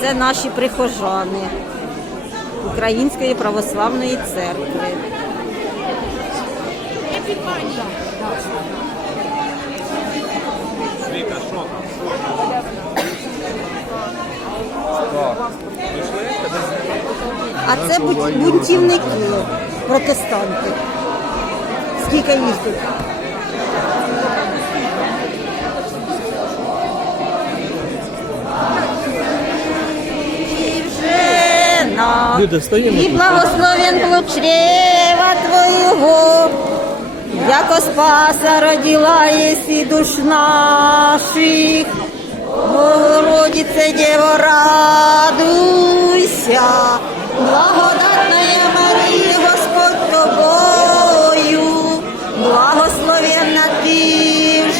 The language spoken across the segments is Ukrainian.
Це наші прихожани Української православної церкви. А це бунтівники, протестанти. Скільки їх тут? Люди, і тут. благословен плод чрева Твоего, яко спаса родила єсі душ наших. Богородице, Дево, радуйся, ты в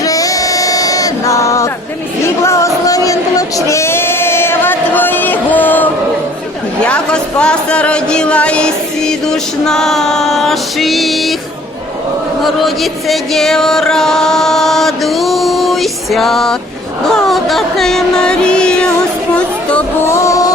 женах, и благословен плод чрева Твоего, яко спаса родила єсі душ наших. Богородице, Дева, радуйся, благодатная Мария, Господь с тобой.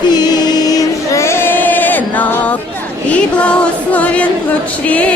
Ти, жінок, і благословен плоче.